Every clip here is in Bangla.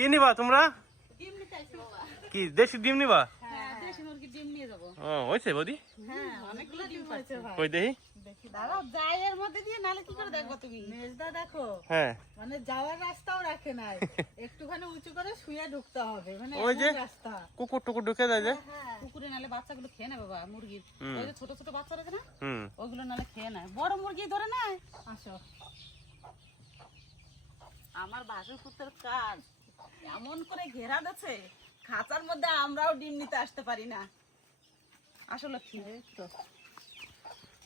কি নিবা তোমরা? ডিম নিতে আইছি বাবা। কি দেশি ডিম নিবা? হ্যাঁ, দেশি মুরগির ডিম নিয়ে যাবো। ও হইছে বৌদি, হ্যাঁ, অনেকগুলো ডিম পাচ্ছে ভাই। কই দেখি। দেখি দাঁড়াও, যাই এর মধ্যে দিয়ে, নালে কি করে দেখবো তুমি? মেজদা দেখো, হ্যাঁ মানে যাওয়ার রাস্তাও রাখে নাই, একটুখানি উঁচু করে শুয়ে ঢুকতে হবে, মানে ওই যে এমন রাস্তা। কুকুর টুকুর ঢুকে যায় যে। হ্যাঁ, পুকুরে নালে বাচ্চাগুলো খেয়ে নেয় বাবা, মুরগির। হুম। ওই যে ছোট ছোট বাচ্চা রয়েছে না, হুম ওইগুলো নালে খেয়ে নেয়, বড় মুরগি ধরে নেয়। আসো, আমার ভাসুর পুত্রের কাজ এমন করে ঘেরা দিচ্ছে, খাঁচার মধ্যে আমরাও ডিম নিতে আসতে পারি না। আসলে ঠিক তো।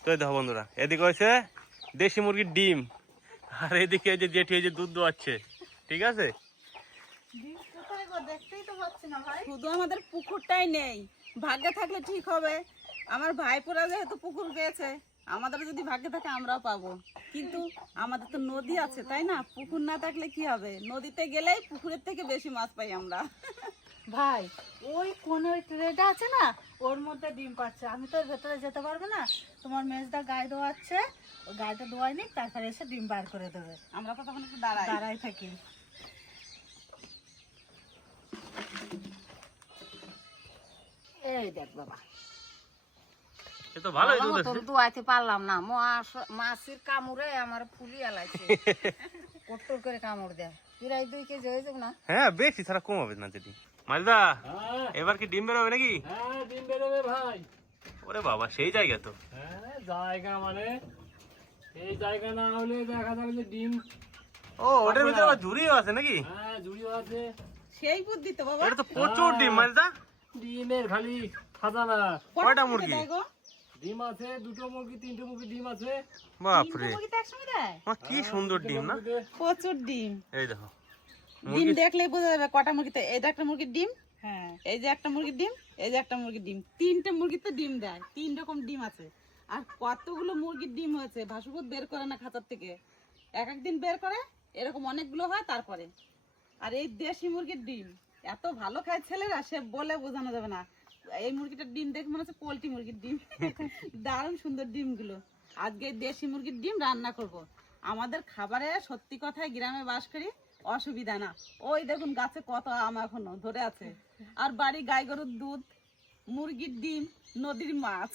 তো এই দেখো বন্ধুরা, এদিকে হয়েছে দেশি মুরগির ডিম, আর এদিকে এই যে জেঠি এই যে দুধ দোয়াচ্ছে। ঠিক আছে, ডিম কোথায় গো, দেখতেই তো পাচ্ছি না ভাই। শুধু আমাদের পুকুরটাই নেই, ভাগ্যে থাকলে ঠিক হবে। আমার ভাইপোরা যেহেতু পুকুর পেয়েছে, আমাদের যদি ভাগ্যে থাকে আমরাও পাবো। কিন্তু আমাদের তো নদী আছে, তাই না? পুকুর না থাকলে কি হবে? নদীতে গেলেই পুকুরের থেকে বেশি মাছ পাই আমরা। ভাই, ওই কোন ট্রেটা আছে না, ওর মধ্যে ডিম পাচ্ছে। আমি তো ভেতরে যেতে পারবো না, তোমার মেজদা গায়ে দোয়াচ্ছে, ওই গায়েটা দোয়াইনি, তারপরে এসে ডিম বার করে দেবে। আমরা তো তখন একটু দাঁড়াই থাকি। এই দেখ বাবা, এ তো ভালোই দুধ আছে। দুয়াইতে পারলাম না, মাছের কামড়ে আমার ফুলি আলাইছে। কট্টর করে কামড় দেয়, প্রায় 2 কেজি হয়ে যাবে না? হ্যাঁ বেশি ছাড়া কম হবে না জেঠি। মালদা এবার কি ডিম বেরোবে নাকি? হ্যাঁ ডিম বেরোবে ভাই। ওরে বাবা, সেই জায়গা তো। হ্যাঁ জায়গা মানে এই জায়গা না হলে দেখা যাবে যে ডিম। ও ওটার ভিতরে আবার ঝুড়িও আছে নাকি? হ্যাঁ ঝুড়িও আছে। সেই বুদ্ধি তো বাবা। এটা তো প্রচুর ডিম মালদা। ডিমের খালি খাজানা। কয়টা মুরগি? দেয় গো? ডিম আছে 2টো মুরগি 3টে মুরগি ডিম আছে। বাপরে, তিনটে মুরগি তো একসঙ্গে দেয়? কি সুন্দর ডিম না? প্রচুর ডিম। এই দেখো ডিম দেখলেই বোঝা যাবে কটা মুরগিতে। এইটা একটা মুরগির ডিম, হ্যাঁ, এই যে একটা মুরগির ডিম, এই যে একটা মুরগির ডিম। 3টে মুরগিতে ডিম দেয়, 3 রকম ডিম আছে। আর কতগুলো মুরগির ডিম হয়েছে, ভাসুপুত বের করে না খাঁচার থেকে, এক একদিন বের করে, এরকম অনেকগুলো হয় তারপরে। আর এই দেশি মুরগির ডিম এত ভালো খায় ছেলেরা, সে বলে বোঝানো যাবে না। এই মুরগিটার ডিম দেখে মনে হচ্ছে পোল্ট্রি মুরগির ডিম। দারুণ সুন্দর ডিমগুলো। আজকে এই দেশি মুরগির ডিম রান্না করব। আমাদের খাবারে সত্যি কথাই গ্রামে বাস করি, অসুবিধা না। ওই দেখুন গাছে কত আম এখনো ধরে আছে, আর বাড়ি গাই গরুর দুধ, মুরগির ডিম, নদীর মাছ,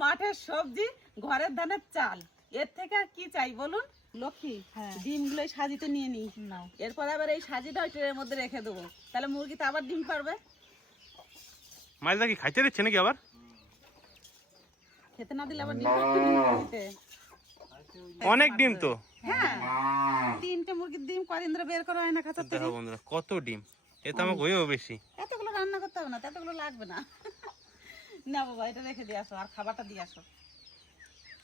মাঠের সবজি, ঘরের ধানের চাল। এর থেকে আর কি চাই বলুন লক্ষ্মী? ডিমগুলো সাজিতে নিয়ে নিই, এরপর আবার এই সাজিটা ওই ট্রের মধ্যে রেখে দেবো, তাহলে মুরগি তো আবার ডিম পারবে। মালদা কি খাইতে দিচ্ছে নাকি আবার? খেতে না দিলে আবার ডিম পারবে না মুরগিতে। অনেক ডিম তো। হ্যাঁ, 3টে মুরগির ডিম কদিন ধরে বের করা হয় না খাঁচার থেকে। দেখো বন্ধুরা কত ডিম, এ তো আমাকে হয়েও বেশি। এতগুলো রান্না করতে হবে না, এতগুলো লাগবে না। না বাবা, এটা রেখে দিয়ে আসো, আর খাবারটা দিয়ে আসো।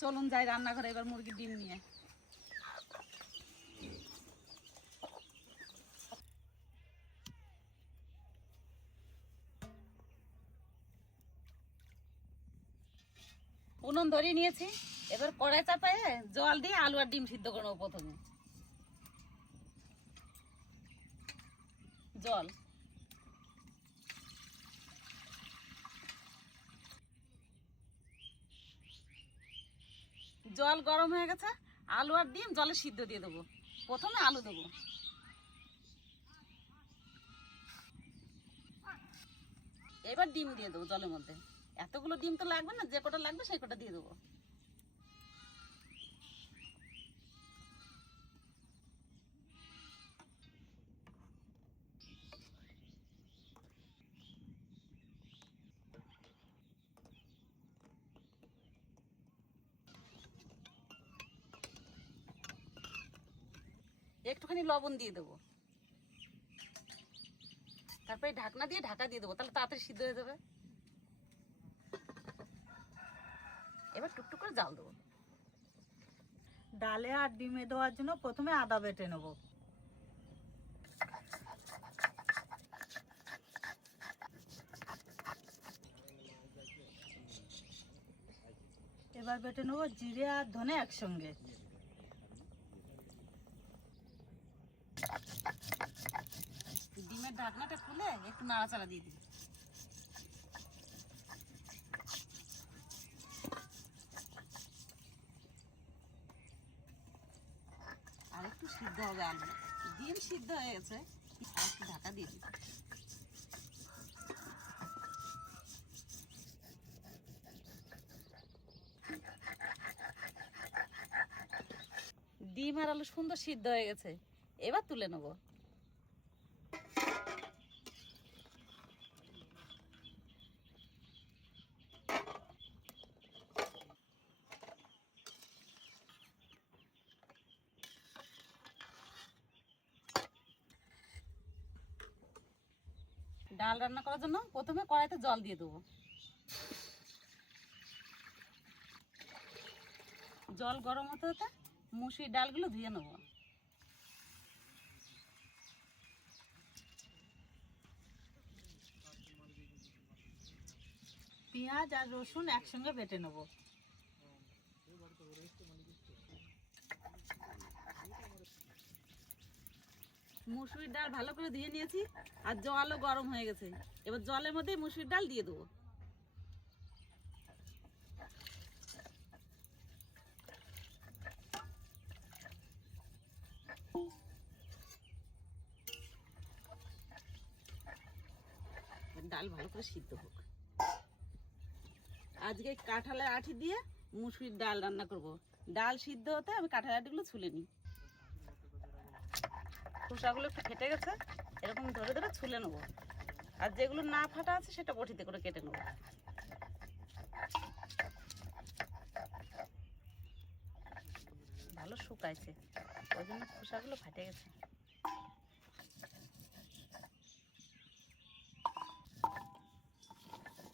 চলুন যাই রান্নাঘরে এবার মুরগির ডিম নিয়ে। উনুন ধরিয়ে নিয়েছি, এবার কড়াই চাপায় জল দিয়ে আলু আর ডিম সিদ্ধ করে নেবো। প্রথমে জল, জল গরম হয়ে গেছে, আলু আর ডিম জলে সিদ্ধ দিয়ে দেবো। প্রথমে আলু দেবো, এবার ডিম দিয়ে দেবো জলের মধ্যে। এতগুলো ডিম তো লাগবে না, যে কটা লাগবে সেই কটা দিয়ে দেবো। একটুখানি লবণ দিয়ে দেবো, তারপরে ঢাকনা দিয়ে ঢাকা দিয়ে দেবো, তাহলে তাড়াতাড়ি সিদ্ধ হয়ে যাবে। এবার টুকটুক করে জাল দেবো। ডালে আর ডিমে দেওয়ার জন্য প্রথমে আদা বেটে নেব। এবার বেটে নেবো জিরে আর ধনে একসঙ্গে। ডিমের ঢাকনাটা খুলে একটু নাড়াচাড়া দিয়ে দিই। আর একটু সিদ্ধ হবে আলু, ডিম সিদ্ধ হয়ে গেছে, ঢাকা দিয়ে দিই। ডিম আর আলু সুন্দর সিদ্ধ হয়ে গেছে, এবার তুলে নেব। ডাল রান্না করার জন্য প্রথমে কড়াইতে জল দিয়ে দেবো। জল গরম হতে হতে মুসুরির ডালগুলো ধুয়ে নেব। পেঁয়াজ আর রসুন একসঙ্গে বেটে নেব। মুসুরির ডাল ভালো করে ধুয়ে নিয়েছি আর জলও গরম হয়ে গেছে। এবার জলের মধ্যে মুসুরির ডাল দিয়ে দেবো। ডাল ভালো করে সিদ্ধ হোক। আজকে কাঁঠালের আঁটি দিয়ে মুসুরির ডাল রান্না করব। ডাল সিদ্ধ হতে আমি কাঁঠালের আঁটিগুলো ছুলে নিই। খোসাগুলো একটু ফেটে গেছে, এরকম ধরে ধরে ছুলে নেব। আর যেগুলো না ফাটা আছে সেটা বটিতে করে কেটে নেব। ভালো শুকাইছে, ওই জন্য খোসাগুলো ফাটে গেছে।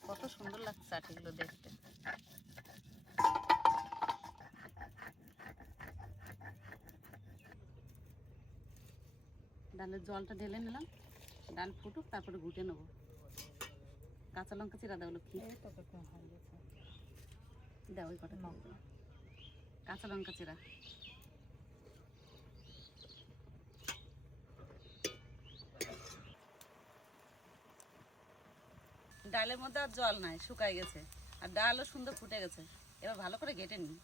কত সুন্দর লাগছে আটিগুলো দেখতে। ডালের জলটা ঢেলে নিলাম, ডাল ফুটুক, তারপরে ঘুটে নেবো। কাঁচা লঙ্কা চিরা দেওয়া লক্ষ্মী, দেওয়া ওই কটা কাঁচা লঙ্কা চিরা। ডালের মধ্যে আর জল নাই, শুকাই গেছে, আর ডালও সুন্দর ফুটে গেছে। এবার ভালো করে ঘেটে নিই।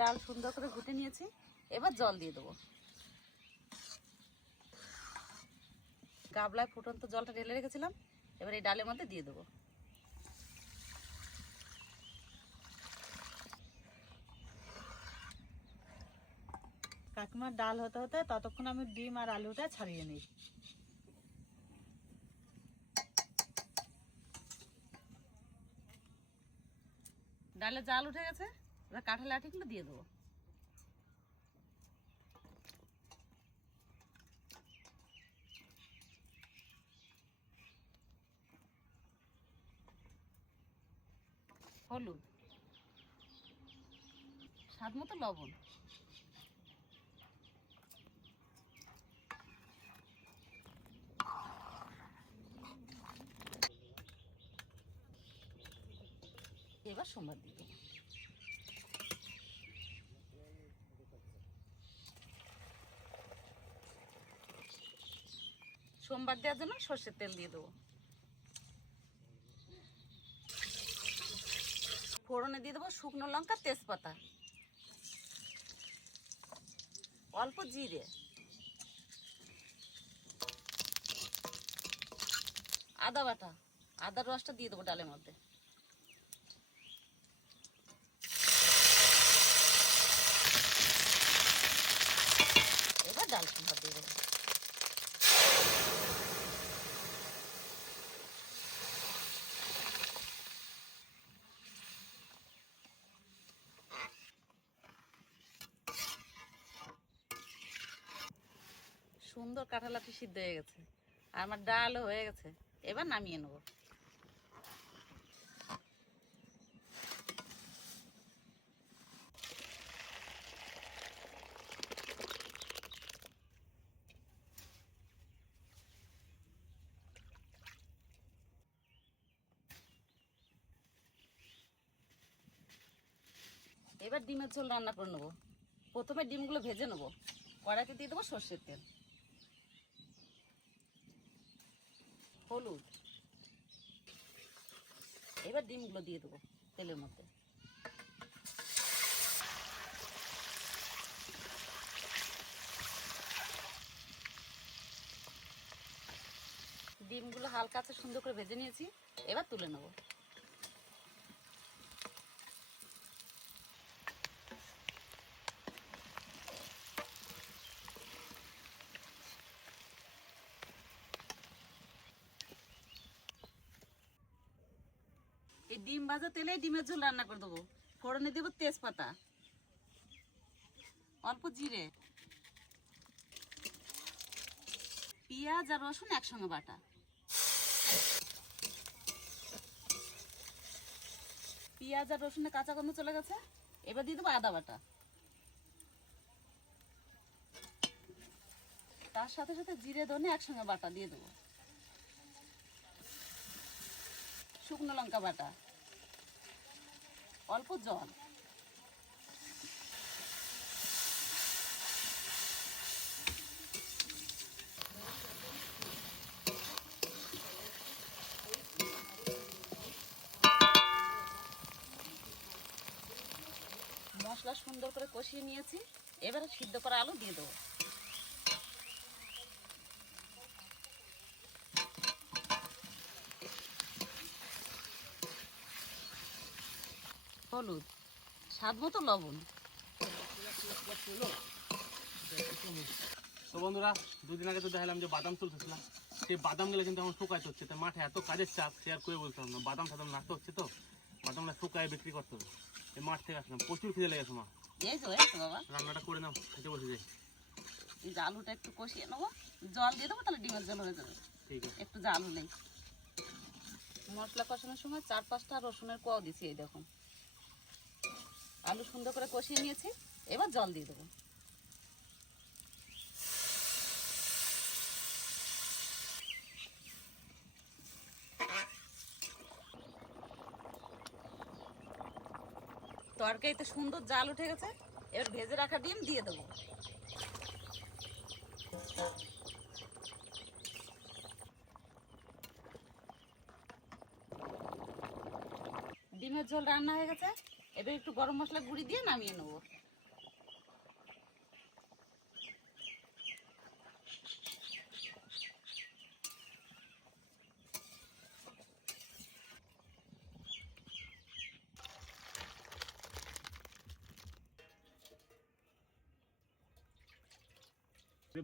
ডাল সুন্দর করে ঘুটে নিয়েছি, এবার জল দিয়ে দেবো। গাবলায় ফুটন্ত জলটা ঢেলে রেখেছিলাম, এবার এই ডালের মধ্যে দিয়ে দেবো। কাকিমার ডাল হতে হতে ততক্ষণ আমি ডিম আর আলুটা ছাড়িয়ে নিই। ডালে জাল উঠে গেছে, এবার কাঁঠালের আঁটিগুলো দিয়ে দেবো। হলুদ, স্বাদ মতো লবণ, এবার সোমবার দিয়ে দেবো। সোমবার দেওয়ার জন্য সর্ষের তেল দিয়ে দেবো। ফোড়নে দিয়ে দেবো শুকনো লঙ্কা, তেজপাতা, অল্প জিরে, আদা বাটা। আদার রসটা দিয়ে দেবো ডালের মধ্যে। এবার ডাল সোমবার দিয়ে দেবো। সুন্দর কাঁঠাল আঁটি সিদ্ধ হয়ে গেছে, আর আমার ডালও হয়ে গেছে। এবার নামিয়ে নেব। এবার ডিমের ঝোল রান্না করে নেবো। প্রথমে ডিমগুলো ভেজে নেবো। কড়াইতে দিয়ে দেবো সর্ষের তেল, হলুদ। এবার ডিমগুলো দিয়ে দেবো তেলের মধ্যে। ডিমগুলো হালকা আছে সুন্দর করে ভেজে নিয়েছি, এবার তুলে নেব। এই ডিম ভাজা তেলে ডিমের ঝোল রান্না করে দেবো। ফোড়নে দেবো তেজপাতা, অল্প জিরে, পেঁয়াজ আর রসুন একসঙ্গে বাটা, পেঁয়াজ আর রসুনের কাঁচা গন্ধ চলে গেছে, এবার দিয়ে দেবো আদা বাটা, তার সাথে সাথে জিরে ধনে একসঙ্গে বাটা দিয়ে দেবো, শুকনো লঙ্কা বাটা, অল্প জল, মশলা সুন্দর করে কষিয়ে নিয়েছি, এবারে সিদ্ধ করা আলু দিয়ে দেবো। হলুদ, স্বাদ মতো লবণ। তো বন্ধুরা, দুদিন আগে তো দেখালাম যে বাদাম তুলতেছিলাম, সেই বাদামগুলো কিন্তু এখন শুকাইতে হচ্ছে। তো মাঠে এত কাজের চাপ, শেয়ার করে বলতাম না, বাদাম টাদাম নাড়তে হচ্ছে, তো বাদামটা শুকায় বিক্রি করতে হবে। এই মাঠ থেকে আসলাম, প্রচুর খিদে লেগেছে। মা এই তো বাবা, রান্নাটা করে নাও, খেতে বসে যাই। এই যে আলুটা একটু কষিয়ে নেবো, জল দিয়ে দেবো, তাহলে ডিমের জল হয়ে যাবে। ঠিক আছে। একটু জাল হলেই। মশলা কষানোর সময় 4-5টা রসুনের কোয়া দিছি, এই দেখুন। আলু সুন্দর করে কষিয়ে নিয়েছি, এবার জল দিয়ে দেবো। তরকারিতে সুন্দর জাল উঠে গেছে, এবার ভেজে রাখা ডিম দিয়ে দেবো। ডিমের ঝোল রান্না হয়ে গেছে, এবার একটু গরম মশলা গুঁড়ি দিয়ে নামিয়ে নেবো।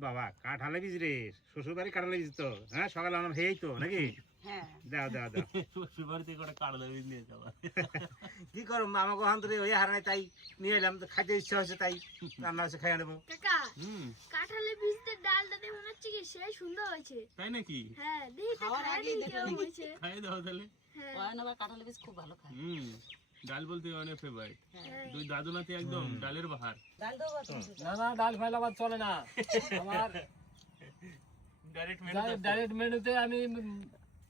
বাবা কাঁঠালে বীজ রে, শ্বশুর বাড়ি কাঁঠালে বীজ তো, হ্যাঁ সকালে আমার হেই তো নাকি? হ্যাঁ, দাও দাও দাও। সুপারিতে করে কাটলে নিয়ে যাবা। কি করো আমাকে ওখান থেকে ওই হারানে, তাই নিয়ে এলাম, তো খাইতে ইচ্ছা হচ্ছে তাই রান্না হচ্ছে, খাইয়ে নেবো। কাকা হুম, কাঁঠালের বীজের ডালটা দেখে মনে হচ্ছে কি সেই সুন্দর হয়েছে। তাই নাকি? হ্যাঁ দেখি তো খাওয়ার খাই আগেই দেখি কেমন হয়েছে। খাই দাও তাহলে। হ্যাঁ ওয়ান আবার কাঁঠালের বীজ খুব ভালো খায়। হুম, ডাল বলতে অনেক ফেভারিট। হ্যাঁ। দুই দাদু নাতি একদম ডালের বাহার। ডাল দেবো তুমি? না না, ডাল ফাইল আবার চলে না আমার। ডাইরেক্ট ডাইরেক্ট মেনুতে আমি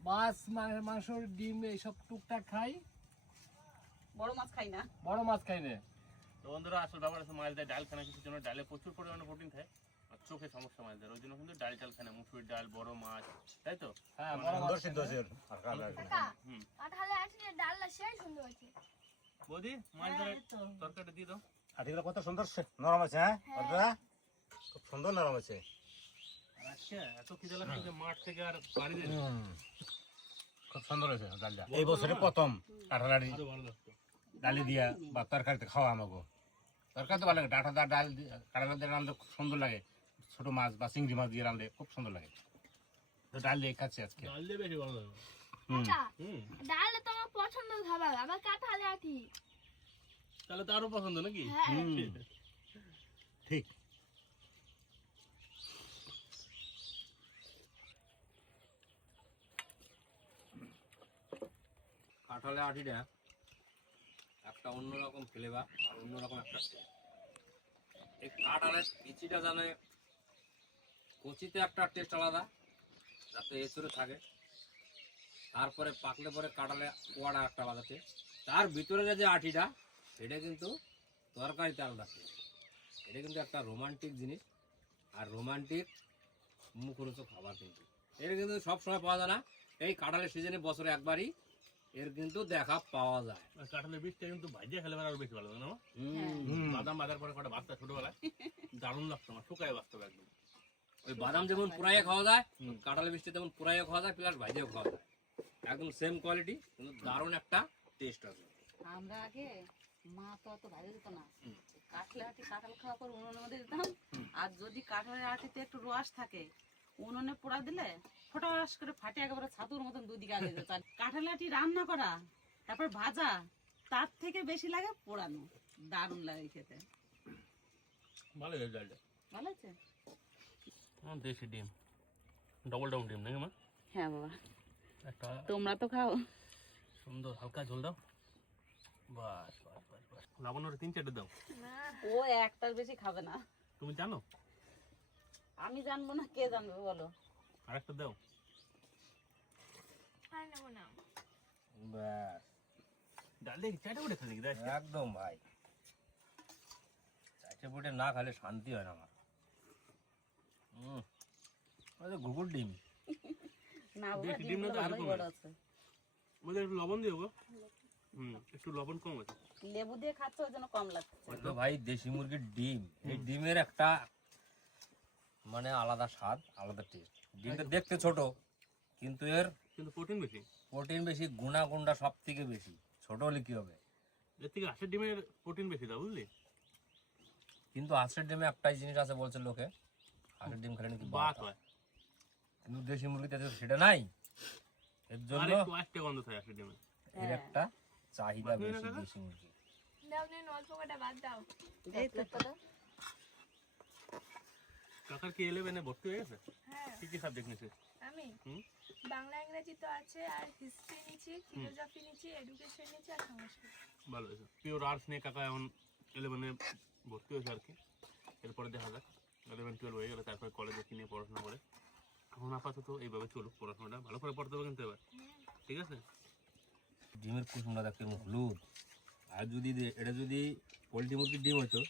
মাছ মাংস ডিম এইসব টুকটাক খাই, বড় মাছ খাই না। বড় মাছ খাই না। তো বন্ধুরা, আসল ব্যাপার আছে মাছ দেয় ডাল খানা কিছুর জন্য। ডালে প্রচুর পরিমাণে প্রোটিন থাকে, আর চোখে সমস্যা মাছ দেয়, ওই জন্য কিন্তু ডাল টাল খায় না। মুসুরির ডাল, বড় মাছ, তাই তো? হ্যাঁ, বড় মাছ খাই না। কাকা হুম, কাঁঠালের আটির ডালটা সেই সুন্দর হয়েছে। বৌদি মাছ ধরে তরকারিটা দিয়ে দাও। আটিগুলো কত সুন্দর নরম আছে, হ্যাঁ অর্জুনা? খুব সুন্দর নরম আছে। আচ্ছা, এত খিদে লাগছে যে মাঠ থেকে আর বাড়ি দেয় খুব সুন্দর হয়েছে ডালটা। এই বছরে প্রথম কাঁঠাল আটি আরো ভালো লাগতো। ডালি দিয়া বা তরকারিতে খাওয়া আমাকে। তরকারি তো ভালো লাগে, ডাঁটা ডাল কাঁঠাল দিয়ে রাঁধলে খুব সুন্দর লাগে, ছোট মাছ বা চিংড়ি মাছ দিয়ে রাঁধলে খুব সুন্দর লাগে। তো ডাল দিয়ে খাচ্ছি আজকে। ডাল দিয়ে বেশি ভালো লাগে। হুম। কাকা হুম, ডালটা তো আমার পছন্দের খাবার, আবার কাঁঠালের আটি। তাহলে তো আরো পছন্দ নাকি? হ্যাঁ হুম, ঠিক। কাঁঠালের আটিটা একটা অন্যরকম ফ্লেভার আর অন্যরকম একটা টেস্ট। এই কাঁঠালের বিচিটা জানে কচিতে একটা টেস্ট আলাদা, যাতে এঁচড়ে থাকে, তারপরে পাকলে পরে কাঁঠালে কোয়াটা একটা আলাদা টেস্ট, তার ভিতরে যে আটিটা সেটা কিন্তু তরকারিতে আলাদা টেস্ট। এটা কিন্তু একটা রোমান্টিক জিনিস, আর রোমান্টিক মুখরোচক খাবার কিন্তু। এটা কিন্তু সবসময় পাওয়া যায় না, এই কাঁঠালের সিজনে বছরে একবারই এর কিন্তু দেখা পাওয়া যায়। আর কাঁঠালের বীজটা কিন্তু ভাজিয়ে খেলে আরো বেশি ভালো লাগে না? হুম। বাদাম বাজার পরে কটা বাচ্চা ছোটবেলায় দারুণ লাগতো আমার, শুকায় বাস্তব একদম। ওই বাদাম যেমন পুরাইয়ে খাওয়া যায়, কাঁঠালের মিষ্টি তেমন পুরাইয়ে খাওয়া যায়, প্লাস ভাইজেও খাওয়া যায়। একদম সেম কোয়ালিটি, কিন্তু দারুণ একটা টেস্ট আছে। আমরা আগে মা তো অত ভালো দিত না, কাঠলে আটি কাঁঠাল খাওয়ার পর উনুনের মধ্যে দিতাম, আর যদি কাঁঠালের আটিতে একটু রস থাকে উনুনে পোড়া দিলে ফটাস করে ফাটে একেবারে ছাতুর মতন দুদিকে আগে যেত। আর কাঁঠালের আটি রান্না করা তারপর ভাজা তার থেকে বেশি লাগে পোড়ানো, দারুণ লাগে খেতে। ভালো হয়েছে ডালটা। ভালো আছে? দেশি ডিম, ডবল ডিম নাকি মা? হ্যাঁ বাবা, একটা তোমরা তো খাও। সুন্দর হালকা ঝোল দাও, বাস বাস বাস বাস। লাবণ্যর 3-4টে দাও। ও একটার বেশি খাবে না। তুমি জানো? আমি জানবো না, কে জানবে বলো? আরেকটা দাও। আর নেবো না। ব্যাস, ডাল দেখি 4টে করে খালি দেখ। একদম ভাই, চারটে ফুটে না খেলে শান্তি হয় না আমার। ঘুঘুর ডিম। না বাবা, দেশি ডিম না ডিমগুলো তো ভালোই এরকম বড় আছে। বলে একটু লবণ দিও গো। একটু লবণ কম আছে। লেবু দিয়ে খাচ্ছ ওই জন্য কম লাগছে। তো ভাই দেশি মুরগির ডিম, এই ডিমের একটা মানে আলাদা স্বাদ, আলাদা টেস্ট। ডিমটা দেখতে ছোট, কিন্তু এর কিন্তু প্রোটিন বেশি। প্রোটিন বেশি, গুণাগুণটা সব থেকে বেশি। ছোট হলে কি হবে, এর থেকে হাঁসের ডিমের প্রোটিন বেশি দাও, বুঝলি? কিন্তু হাঁসের ডিমে একটাই জিনিস আছে বলছে লোকে, হাঁসের ডিম খেলে নাকি বাত বাত হয়। কিন্তু দেশি মুরগিতে তো সেটা নাই। এর আর জন্য একটু আষ্টে গন্ধ থাকে হাঁসের ডিমে। এর একটা চাহিদা বেশি দেশি মুরগি। দাও নে, অল্প কটা বাদ দাও। এই তো কাকার কি 11-এ ভর্তি হয়ে গেছে? হ্যাঁ, কি কি সাবজেক্ট নিয়েছে? আমি হুম? বাংলা ইংরেজি তো আছে, আর হিস্ট্রি নিচ্ছি, ফিলোসফি নিচ্ছি, এডুকেশন নিচ্ছি, আর সংস্কৃত। ভালো হয়েছে। পিওর আর্টস নিয়ে কাকা এখন 11-এ ভর্তি হয়েছে আর কি। এরপরে দেখা যাক 11-12 হয়ে গেলে তারপরে কলেজে কি নিয়ে পড়াশোনা করে। এখন আপাতত এইভাবে চলুক পড়াশোনাটা, ভালো করে পড়তে হবে কিন্তু এবার, ঠিক আছে? ডিমের কুসুমটা দেখতে হলুদ, আর যদি এটা যদি পোলট্রি মুরগির ডিম হতো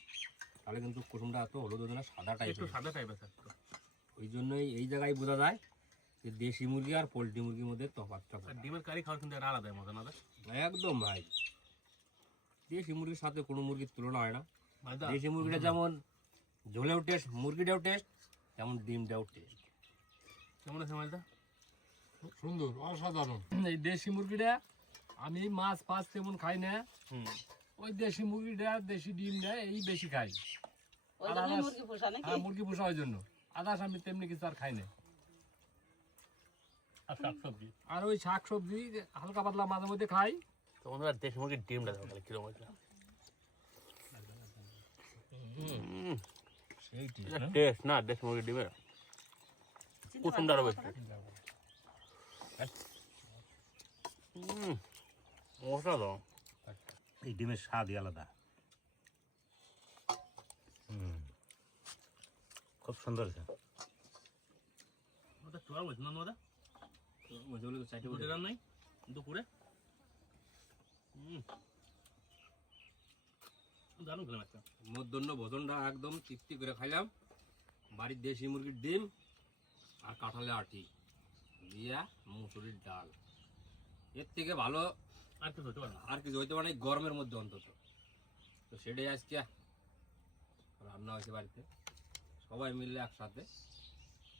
তাহলে কিন্তু কুসুমটা এত হলুদ হতো না, সাদা একটু টাইপের। সাদা টাইপের থাকতো। ওই জন্যই এই জায়গায় বোঝা যায় যে দেশি মুরগি আর পোলট্রি মুরগির মধ্যে তফাৎটা আর কোথায়। ডিমের কারি খাওয়ার কিন্তু একটা আলাদা মজা, না? একদম ভাই, দেশি মুরগির সাথে কোনো মুরগির তুলনা হয় না। ভাইদা, দেশি মুরগিটা যেমন ঝোলেও টেস্ট, মুরগিটাও টেস্ট, তেমন ডিমটাও টেস্ট। কেমন আছে মাইলদা? সুন্দর, অসাধারণ। এই দেশি মুরগিটা আমি মাছ ফাছ তেমন খাই না, ওই দেশি মুরগিটা দেশি ডিম দেয় এই বেশি খাই। ওই জন্য মুরগি পোষা নাকি? হ্যাঁ, মুরগি পোষা ওই জন্য, আদার্স আমি তেমনি কিছু আর খাই না। আর শাকসবজি আর ওই শাক সবজি হালকা পাতলা মাঝে মধ্যে খাই। তো বন্ধুরা দেশি মুরগির ডিমটা দাও তাহলে কিরকম হয়েছে? সেই টেস্ট না দেশি মুরগির ডিমের কুসুমটা আরো বেশি। মশলা দাও। এই ডিমের স্বাদই আলাদা। খুব সুন্দর আছে। ওটা চোয়া বলছি না দাদা? চারটে দুটো রান নাই দুপুরে? দারুণ খেলাম একটা। মধ্যাহ্ন ভোজনটা একদম তৃপ্তি করে খাইলাম। বাড়ির দেশি মুরগির ডিম আর কাঁঠালের আটি দিয়া মুসুরির ডাল, এর থেকে ভালো আর কিছু হতে পারে না। আর কিছু হইতে পারে না, গরমের মধ্যে অন্তত। তো সেটাই আজকে রান্না হয়েছে বাড়িতে, সবাই মিলে একসাথে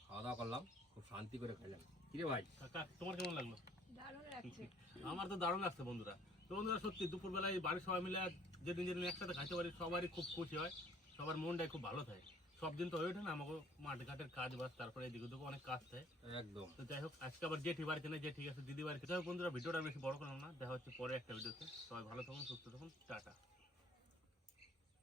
খাওয়া দাওয়া করলাম, খুব শান্তি করে খাইলাম। কিরে ভাই, কাকা তোমার কেমন লাগলো? দারুণ লাগছে। আমার তো দারুণ লাগছে বন্ধুরা। তো বন্ধুরা সত্যি দুপুরবেলায় বাড়ির সবাই মিলে যেদিন যেদিন একসাথে খাইতে পারি সবারই খুব খুশি হয়, সবার মনটাই খুব ভালো থাকে। সব দিন তো হয়ে ওঠে না, আমাকে মাঠে ঘাটের কাজ বাজ, তারপরে এদিকে ওদিকে অনেক কাজ থাকে। একদম তো যাই হোক আজকে আবার জেঠি বাড়িতে নেই, জেঠি আছে দিদি বাড়িতে। যাই হোক বন্ধুরা ভিডিওটা বেশি বড় করলাম না, দেখা হচ্ছে পরে একটা ভিডিওতে। সবাই ভালো থাকুন, সুস্থ থাকুন, টাটা।